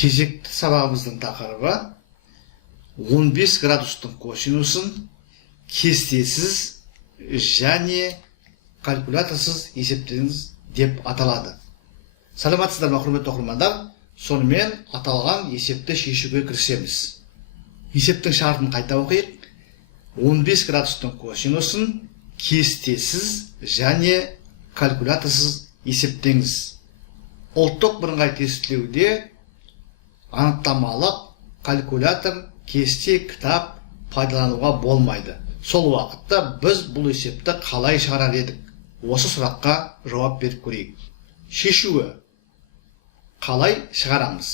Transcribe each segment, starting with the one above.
Кезекті сабағымыздың тақырыбы 15 градустың косинусын кестесіз және калькуляторсыз есептеңіз деп аталады. Саламатсыздар ма, құрметті оқырмандар? Сонымен аталған есепті шешуге кірісеміз. Есептің шартын қайта оқиық. 15 градустың косинусын кестесіз және калькуляторсыз есептеңіз. Ұлттық бірыңғай тестілеуде анықтамалық калькулятор, кесте, кітап пайдалануға болмайды. Сол уақытта біз бұл есепті қалай шығарар едік? Осы сұраққа жауап беріп көрейік. Шешуі: қалай шығарамыз?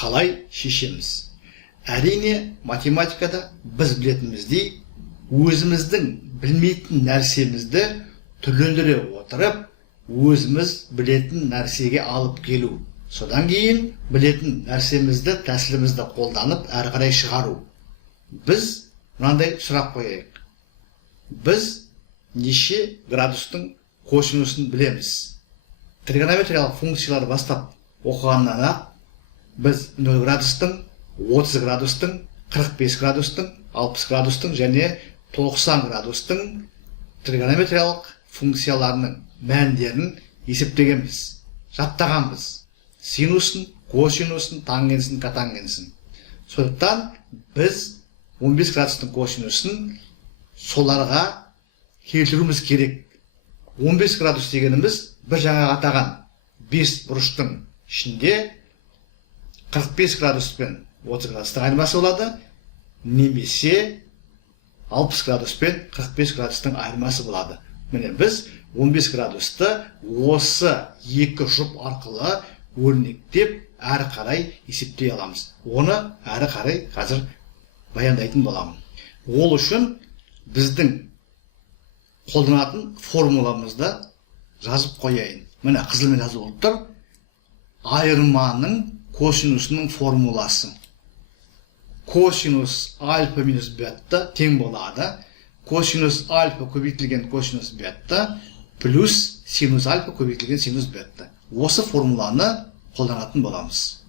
Қалай шешеміз? Әрине, математикада біз білетініміздей, өзіміздің білмейтін нәрсемізді түрлендіре отырып, өзіміз білетін нәрсеге алып келу. Содан кейін білетін нәрсемізді, тәсілімізді қолданып, әрі қарай шығару. Біз мынандай сұрақ қояйық. Біз неше градустың косинусын білеміз? Тригонометриялық функциялар бастап оқығаннан біз 0 градустың, 30 градустың, 45 градустың, 60 градустың және 90 градустың тригонометриялық функцияларының мәндерін есептегенбіз, жаттағанбыз. Синусын, косинусын, тангенсін, котангенсін. Сондықтан біз 15 градустың косинусын соларға келтіруіміз керек. 15 градус дегеніміз бір жаңа атаған 5 бұрыштың ішінде 45 градус пен 30 градустың айырмасы болады, немесе 60 градус пен 45 градустың айырмасы болады. Міне біз 15 градусты осы екі жұп арқылы өрнектеп, әрі қарай есептей аламыз. Оны әрі қарай қазір баяндайтын боламын. Ол үшін біздің қолданатын формуламызды жазып қояйын. Міне қызылмен жазылып тұр. Айырманың косинусының формуласы. Косинус альфа минус бета тең болады. Косинус альфа көбейтілген косинус бета плюс синус альфа көбейтілген синус бета. Осы формуланы қолданатын боламыз.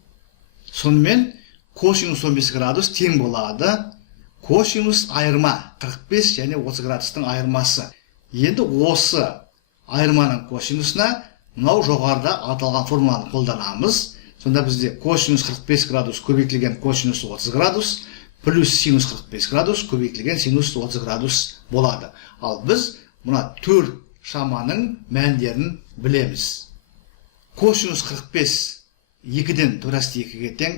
Сонымен косинус 15 градус тең болады косинус айырма 45 және 30 градустың айырмасы. Енді осы айырманың косинусына мынау жоғарыда аталған формуланы қолданамыз. Сонда бізде косинус 45 градус көбейтілген косинус 30 градус плюс синус 45 градус көбейтілген синус 30 градус болады. Ал біз мына 4 шаманың мәндерін білеміз. Косинус 45 2-ден төрасты 2-ге тең,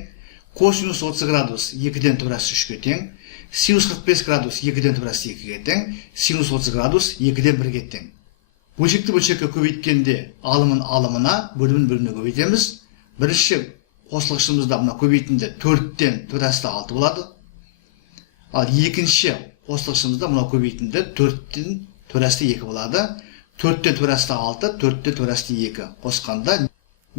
косинус 30 градус 2-ден төрасты 3-ге тең, синус 45 градус 2-ден төрасты 2-ге тең, синус 30 градус 2-ден 1-ге тең. Бөлшекті бөлшекке көбейткенде алымын алымына, бөлімін бөліміне көбейтеміз. Бірінші қосылғышымызда мына көбейтінде 4-ден төрасты 6 болады. Ал екінші қосылғышымызда мына көбейтінде 4-ден төрасты 2 болады. 4-ден төрасты 6, 4-ден төрасты 2 қосқанда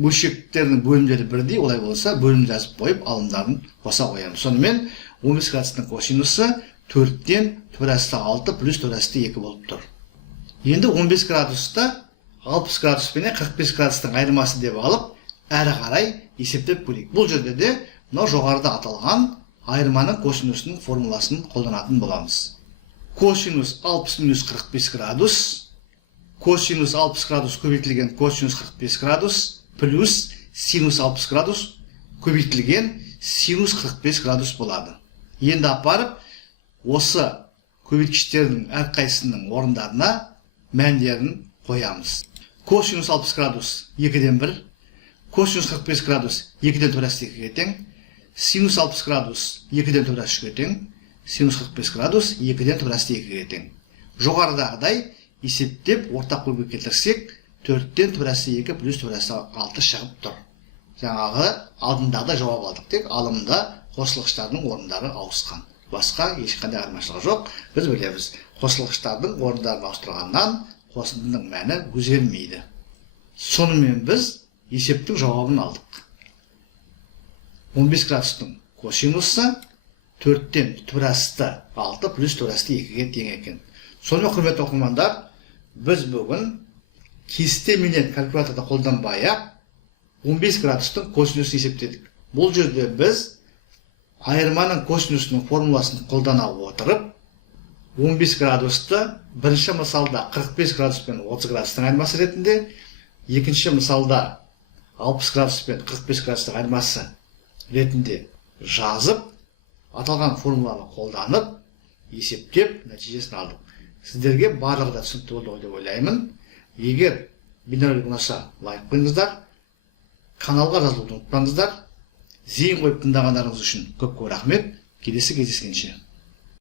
бөлшектердің бөлімдері бірдей, олай болса бөлім жазып қойып, алымдарын қоса қоямыз. Сонымен 15 градустың косинусы 4-ден төрасты 6 плюс төрасты 2 болып тұр. Енді 15 градусты 60 градус пен 45 градустың айырмасы деп алып, әрі қарай есептеп көрейік. Бұл жерде де мынау жоғарыда аталған айырманың косинусының формуласын қолданатын боламыз. Косинус 60 минус 45 градус, косинус 60 градус көбейтілген косинус 45 градус плюс синус 60 градус көбейтілген синус 45 градус болады. Енді апарып, осы көбейткіштердің әрқайсының орындарына мәндерін қоямыз. Косинус 60 градус 2-ден 1, косинус 45 градус 2-ден төрасты 2-ге тең, синус 60 градус 2-ден төрасты 3-ге тең, синус 45 градус 2-ден төрасты 2-ге тең. Жоғарыдағыдай есептеп ортақ бөлігі келтірсек, 4-ден төрасты 2 плюс төрасты 6 шығып тұр. Жаңағы алдындағы жауап алдық, тек алымда қосылғыштардың орындары ауысқан. Басқа ешқандай айырмашылығы жоқ. Біз білеміз, қосылғыштардың орындарын ауыстырғаннан қосындының мәні өзгермейді. Сонымен біз есептің жауабын алдық. 15 градустың косинусы 4-ден төрасты 6 плюс төрасты 2-ге тең екен. Сонымен құрметті оқырмандар, біз бүгін кесте менен калькуляторды қолданбай-ақ 15 градустың косинусын есептедік. Бұл жерде біз айырманың косинусының формуласын қолдана отырып, 15 градусты бірінші мысалда 45 градус пен 30 градустың айырмасы ретінде, екінші мысалда 60 градус пен 45 градустың айырмасы ретінде жазып, аталған формуланы қолданып, есептеп, нәтижесін алдық. Сіздерге барлығы да түсінікті болды деп ойлаймын. Егер видео ұнаса, лайк қойыңыздар, каналға жазылуды ұмытпаңыздар. Зейін қойып тыңдағандарыңыз үшін көп рахмет. Келесі кездескенше.